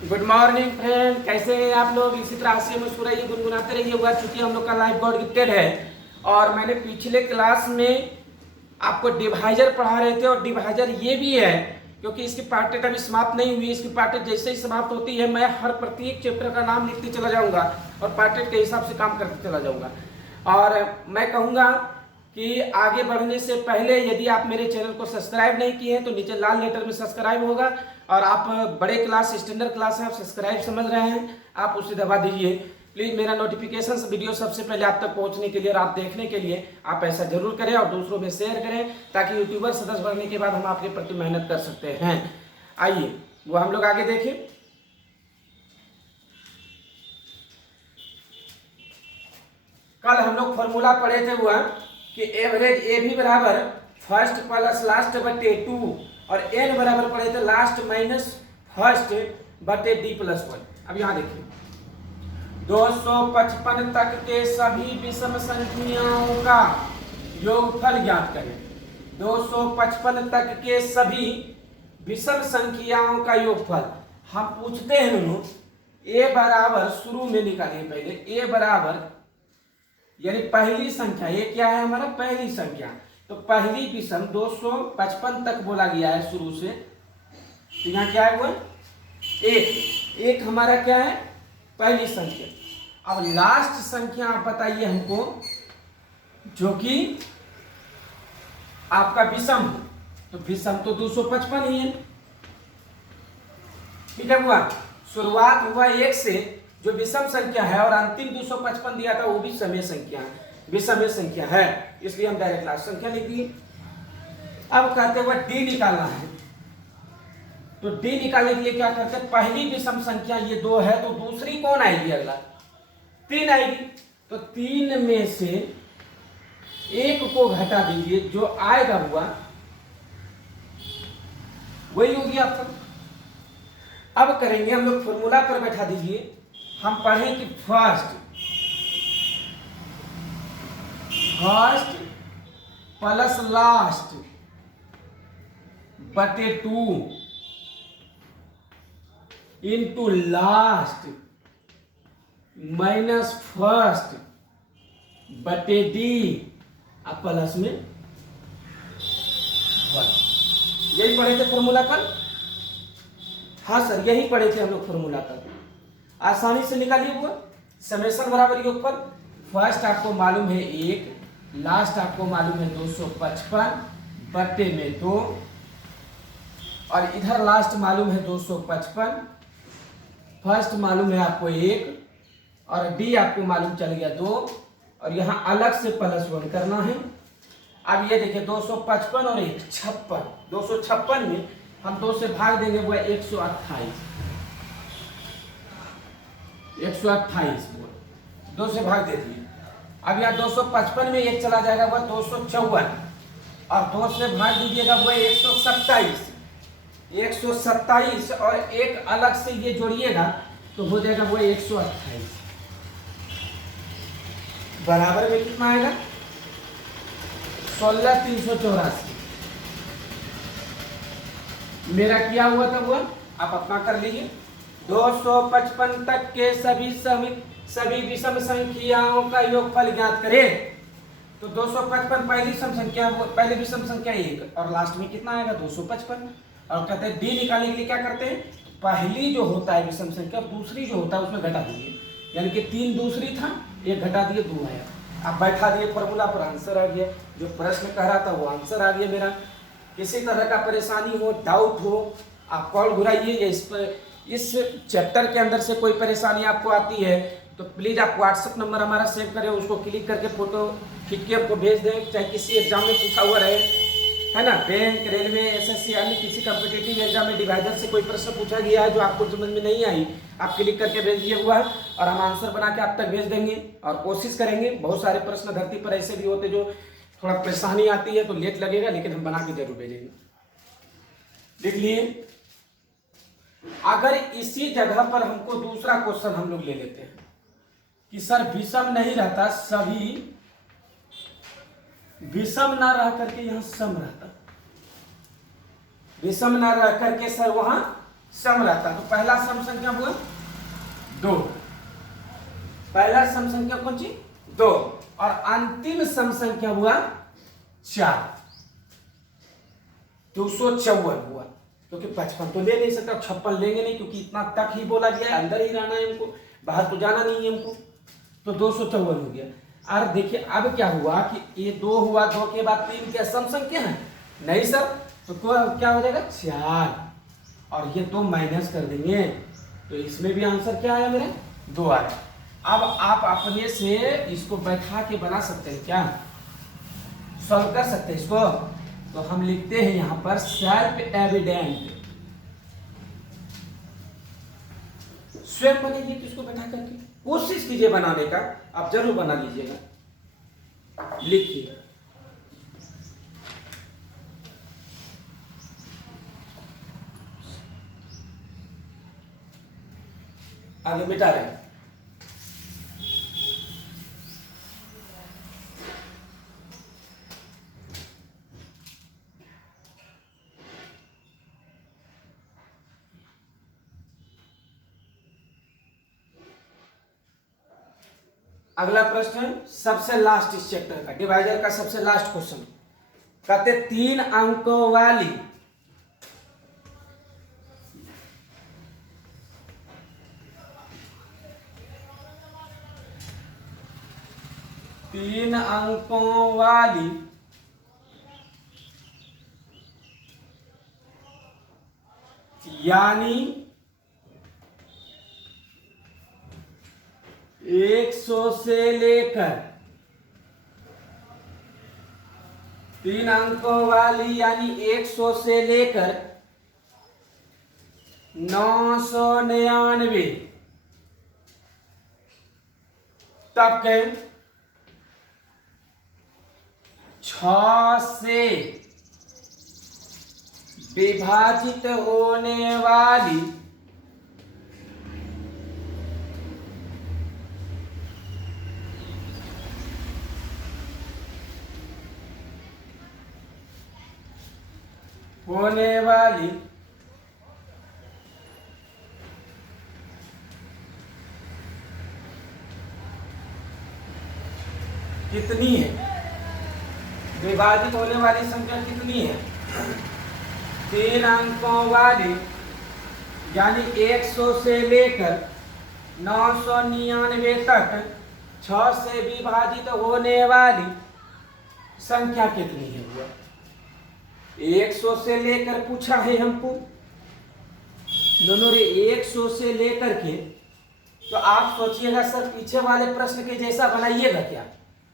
Good morning friend, कैसे हैं आप लोग। इसी तरह से मुस्कुराइए, गुनगुनाते रहिए। हुआ चूंकि हम लोग का लाइफ गॉड गिफ्टेड है और मैंने पिछले क्लास में आपको डिवाइजर पढ़ा रहे थे और डिवाइजर ये भी है क्योंकि इसकी पार्ट टेट अभी समाप्त नहीं हुई। इसकी पार्ट टेट जैसे ही समाप्त होती है मैं हर प्रत्येक चैप्टर का नाम लिखते चला जाऊंगा और पार्ट टेट के हिसाब से काम करते चला जाऊंगा। और मैं कहूँगा कि आगे बढ़ने से पहले यदि आप मेरे चैनल को सब्सक्राइब नहीं किए हैं तो नीचे लाल लेटर में सब्सक्राइब होगा और आप बड़े क्लास स्टैंडर्ड क्लास है, आप सब्सक्राइब समझ रहे हैं, आप उसे दबा दीजिए प्लीज़। मेरा नोटिफिकेशन वीडियो सबसे पहले आप तक पहुंचने के लिए और आप देखने के लिए आप ऐसा जरूर करें और दूसरों में शेयर करें ताकि यूट्यूबर सदस्य बनने के बाद हम आपके प्रति मेहनत कर सकते हैं। आइए वो हम लोग आगे देखें। कल हम लोग फॉर्मूला पढ़े थे हुआ कि एवरेज ए भी बराबर फर्स्ट प्लस लास्ट बटे 2 और एन बराबर पढ़े थे लास्ट माइनस फर्स्ट बटे डी प्लस 1। अब यहाँ देखिए 255 तक के सभी विषम संख्याओं का योगफल ज्ञात करें। 255 तक के सभी विषम संख्याओं का योगफल हम पूछते हैं दोनों ए बराबर शुरू में निकालिए। पहले ए बराबर यानी पहली संख्या, ये क्या है हमारा पहली संख्या, तो पहली विषम 255 तक बोला गया है शुरू से, तो यहाँ क्या है वो एक। एक हमारा क्या है पहली संख्या। अब लास्ट संख्या आप बताइए हमको जो कि आपका विषम है, तो विषम तो 255 ही है। ठीक है हुआ, शुरुआत हुआ एक से जो विषम संख्या है और अंतिम 255 दिया था वो भी विषम संख्या है, विषम संख्या है, इसलिए हम डायरेक्ट लास्ट संख्या लिख दिए। अब कहते हुए डी निकालना है, तो डी निकालने के लिए क्या करते हैं, पहली विषम संख्या ये 2 है तो दूसरी कौन आएगी, अगला 3 आएगी, तो 3 में से 1 को घटा दीजिए, जो आएगा हुआ वही होगी आपका। अब करेंगे हम लोग फॉर्मूला पर बैठा दीजिए। हम पढ़ें कि फर्स्ट प्लस लास्ट बटे 2 इंटू लास्ट माइनस फर्स्ट बटे डी अब प्लस में 1। यही पढ़े थे फॉर्मूला पर। हाँ सर, यही पढ़े थे हम लोग फॉर्मूला पर, आसानी से निकालिए हुआ। समेशन बराबर योगफल, फर्स्ट आपको मालूम है 1, लास्ट आपको मालूम है 255 बटे में 2 और इधर लास्ट मालूम है 255, फर्स्ट मालूम है आपको 1 और डी आपको मालूम चल गया 2 और यहाँ अलग से प्लस 1 करना है। अब ये देखिए 255 और 1 56, 256 में हम 2 से भाग देंगे वो 128, 128 2 से भाग दे दिए। अब यहाँ 255 में 1 चला जाएगा वह 254 और 2 से भाग दीजिएगा वो 127, 127 और एक अलग से ये जोड़िएगा तो हो जाएगा वो 128 बराबर में कितना आएगा 16384। मेरा किया हुआ था वो आप अपना कर लीजिए। 255 तक के सभी विषम संख्याओं का योगफल ज्ञात करें। तो 255 पहली विषम संख्या, पहले विषम संख्या 1 और लास्ट में कितना आएगा 255। और कहते हैं डी निकालने के लिए क्या करते हैं, पहली जो होता है विषम संख्या दूसरी जो होता है उसमें घटा दीजिए, यानी कि 3 दूसरी था, 1 घटा दिए 2 आया। आप बैठा दिए फॉर्मूला पर, आंसर आ गया। जो प्रश्न कह रहा था वो आंसर आ गया मेरा। किसी तरह का परेशानी हो, डाउट हो, आप कॉल घुराइए। या इस चैप्टर के अंदर से कोई परेशानी आपको आती है तो प्लीज़ आप व्हाट्सएप नंबर हमारा सेव करें, उसको क्लिक करके फोटो खींच के आपको भेज दें। चाहे किसी एग्जाम में पूछा हुआ रहे, है ना, बैंक, रेलवे, एसएससी अन्य किसी कॉम्पिटिटिव एग्जाम में डिवाइजर से कोई प्रश्न पूछा गया है जो आपको समझ में नहीं आई, आप क्लिक करके भेज दिए हुआ है और हम आंसर बना के आप तक भेज देंगे। और कोशिश करेंगे, बहुत सारे प्रश्न धरती पर ऐसे भी होते जो थोड़ा परेशानी आती है तो लेट लगेगा, लेकिन हम बना के जरूर भेजेंगे। लिख लिए। अगर इसी जगह पर हमको दूसरा क्वेश्चन हम लोग ले लेते हैं कि सर विषम नहीं रहता, सभी विषम ना रह करके यहां सम रहता, विषम ना रह करके सर वहां सम रहता। तो पहला सम संख्या हुआ 2, पहला सम संख्या कौन सी 2, और अंतिम सम संख्या हुआ 4, 254 हुआ। क्योंकि 55 तो ले नहीं सकता, 56 लेंगे नहीं, क्योंकि इतना तक ही बोला गया है, अंदर ही रहना है हमको, बाहर तो जाना नहीं है हमको। तो 254 हो गया। और देखिए अब क्या हुआ कि ये 2 हुआ, 2 के बाद 3 क्या सम संख्या है नहीं सर, तो क्या हो जाएगा 4, और ये 2 माइनस कर देंगे, तो इसमें भी आंसर क्या आया मेरा 2 आया। अब आप अपने से इसको बैठा के बना सकते हैं, क्या सॉल्व कर सकते हैं इसको। तो हम लिखते हैं यहां पर सेल्फ एविडेंट, स्वयं बनेगी तो इसको बैठा करके कोशिश कीजिए बनाने का, आप जरूर बना लीजिएगा। लिखिए आगे मिटा रहे हैं। अगला प्रश्न है सबसे लास्ट इस चैप्टर का, डिवाइजर का सबसे लास्ट क्वेश्चन। कहते 3 अंकों वाली 3 अंकों वाली यानी 100 से लेकर 3 अंकों वाली यानी 100 से लेकर 999 तक 6 से विभाजित होने वाली कितनी है, विभाजित होने वाली संख्या कितनी है 3 अंकों वाली यानी 100 से लेकर 999 तक 6 से विभाजित होने वाली संख्या कितनी है। हुआ 100 से लेकर पूछा है हमको, दोनों रे 100 से लेकर के, तो आप सोचिएगा सर पीछे वाले प्रश्न के जैसा बनाइएगा क्या,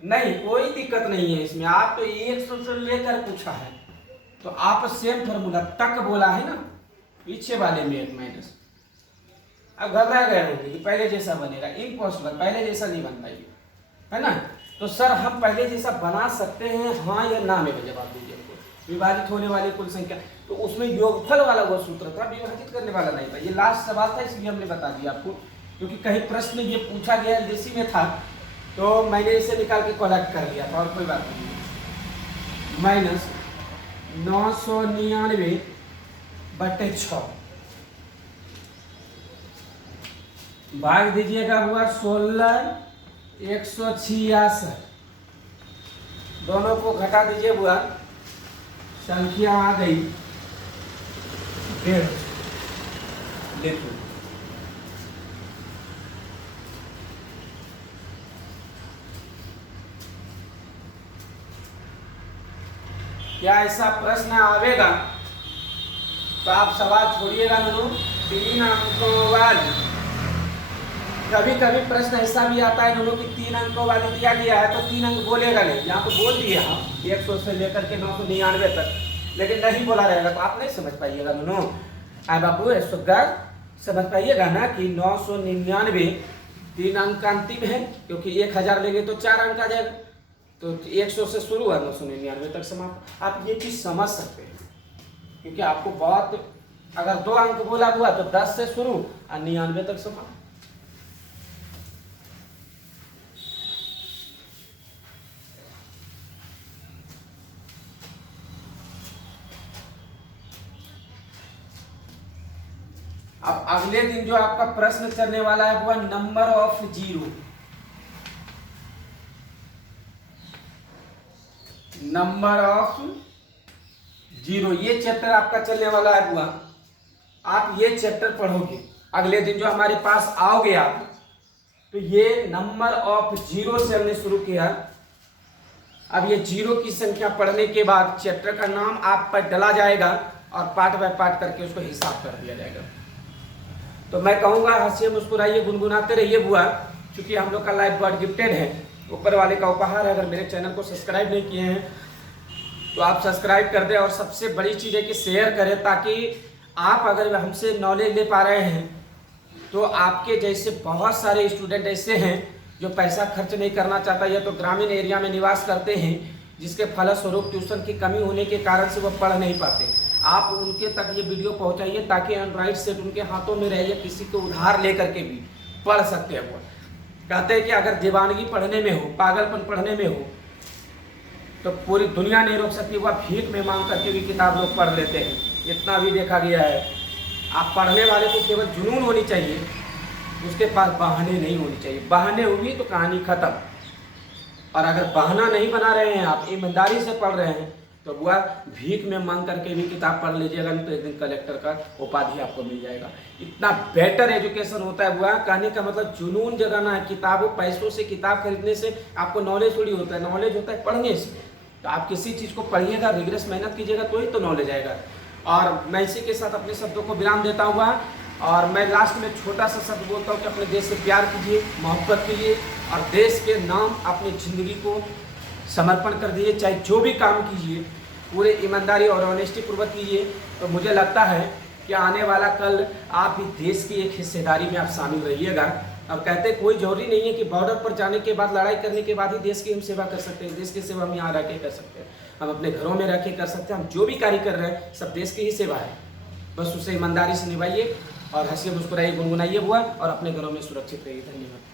नहीं कोई दिक्कत नहीं है इसमें। आप तो 100 से लेकर पूछा है तो आप सेम फॉर्मूला तक बोला है ना, पीछे वाले में 1 माइनस। अब घबरा गए होंगे कि पहले जैसा बनेगा, इम्पॉसिबल, पहले जैसा नहीं बन पाएगी, है ना। तो सर हम पहले जैसा बना सकते हैं हाँ या ना में जवाब दीजिए हमको। विभाजित होने वाली कुल संख्या, तो उसमें योगफल वाला वो सूत्र था, विभाजित करने वाला नहीं था। ये लास्ट सवाल था इसलिए हमने बता दिया आपको, क्योंकि कहीं प्रश्न ये पूछा गया जैसी में था तो मैंने इसे निकाल के कलेक्ट कर लिया था, और कोई बात नहीं। माइनस 999/6 भाग दीजिएगा हुआ 16 166, दोनों को घटा दीजिए हुआ संख्या आ गई 150। देखो क्या ऐसा प्रश्न आवेगा तो आप सवाल छोड़िएगा दोनों। 3 अंकों वाली, कभी कभी प्रश्न ऐसा भी आता है दोनों की 3 अंकों वाली दिया गया है तो 3 अंक बोलेगा नहीं, यहाँ तो बोल दिए हम 100 से लेकर के 999 तक, लेकिन नहीं बोला रहेगा तो आप नहीं समझ पाइएगा दोनों। आए बाबू समझ पाइएगा ना कि 999 3 अंक अंतिम है, क्योंकि 1000 लेंगे तो 4 अंक आ जाएगा, तो 100 से शुरू है 999 तक समाप्त। आप ये चीज समझ सकते हैं, क्योंकि आपको बहुत अगर 2 अंक बोला हुआ तो 10 से शुरू और 99 तक समाप्त। अब अगले दिन जो आपका प्रश्न चलने वाला है वो number of zero. Number of zero ये चैप्टर आपका चलने वाला है बुआ। आप ये चैप्टर पढ़ोगे अगले दिन जो हमारे पास आओगे आप, तो ये नंबर ऑफ जीरो से हमने शुरू किया। अब ये जीरो की संख्या पढ़ने के बाद चैप्टर का नाम आप पर डला जाएगा और पार्ट बाय पार्ट करके उसको हिसाब कर दिया जाएगा। तो मैं कहूँगा हंसिए मुस्कुराइए गुनगुनाते रहिए बुआ, क्योंकि हम लोग का लाइफ गॉड गिफ्टेड है, ऊपर वाले का उपहार है। अगर मेरे चैनल को सब्सक्राइब नहीं किए हैं तो आप सब्सक्राइब कर दें, और सबसे बड़ी चीज़ है कि शेयर करें, ताकि आप अगर हमसे नॉलेज ले पा रहे हैं तो आपके जैसे बहुत सारे स्टूडेंट ऐसे हैं जो पैसा खर्च नहीं करना चाहता या तो ग्रामीण एरिया में निवास करते हैं, जिसके फलस्वरूप ट्यूशन की कमी होने के कारण से वो पढ़ नहीं पाते। आप उनके तक ये वीडियो पहुंचाइए ताकि एंड्रॉइड सेट उनके हाथों में रहे या किसी को उधार ले करके भी पढ़ सकते हैं। वो कहते हैं कि अगर दीवानगी पढ़ने में हो, पागलपन पढ़ने में हो, तो पूरी दुनिया नहीं रोक सकती। वह भीख में मांग करके भी किताब लोग पढ़ लेते हैं, इतना भी देखा गया है। आप पढ़ने वाले को केवल जुनून होनी चाहिए, उसके पास बहाने नहीं होनी चाहिए। बहाने हुई तो कहानी खत्म। और अगर बहाना नहीं बना रहे हैं, आप ईमानदारी से पढ़ रहे हैं, तो वह भीख में मांग करके भी किताब पढ़ लीजिएगा, नहीं तो एक दिन कलेक्टर का उपाधि आपको मिल जाएगा। इतना बेटर एजुकेशन होता है वह। कहने का मतलब जुनून जगाना है। किताबों पैसों से किताब खरीदने से आपको नॉलेज थोड़ी होता है, नॉलेज होता है पढ़ने से। तो आप किसी चीज़ को पढ़िएगा, रिग्रेस मेहनत कीजिएगा, तो ही तो नॉलेज आएगा। और मैं इसी के साथ अपने शब्दों को विराम देता हुआ, और मैं लास्ट में छोटा सा शब्द बोलता हूँ कि अपने देश से प्यार कीजिए, मोहब्बत कीजिए, और देश के नाम अपनी ज़िंदगी को समर्पण कर दीजिए। चाहे जो भी काम कीजिए पूरे ईमानदारी और ऑनेस्टी पूर्वक कीजिए। तो मुझे लगता है कि आने वाला कल आप भी देश की एक हिस्सेदारी में आप शामिल रहिएगा। और कहते कोई जरूरी नहीं है कि बॉर्डर पर जाने के बाद, लड़ाई करने के बाद ही देश की हम सेवा कर सकते हैं। देश की सेवा हम यहाँ रह के कर सकते हैं, हम अपने घरों में रह के कर सकते हैं। हम जो भी कार्य कर रहे हैं सब देश की ही सेवा है। बस उसे ईमानदारी से निभाइए और हंसिए मुस्कुराइए गुनगुनाइए बुआ, और अपने घरों में सुरक्षित रहिए। धन्यवाद।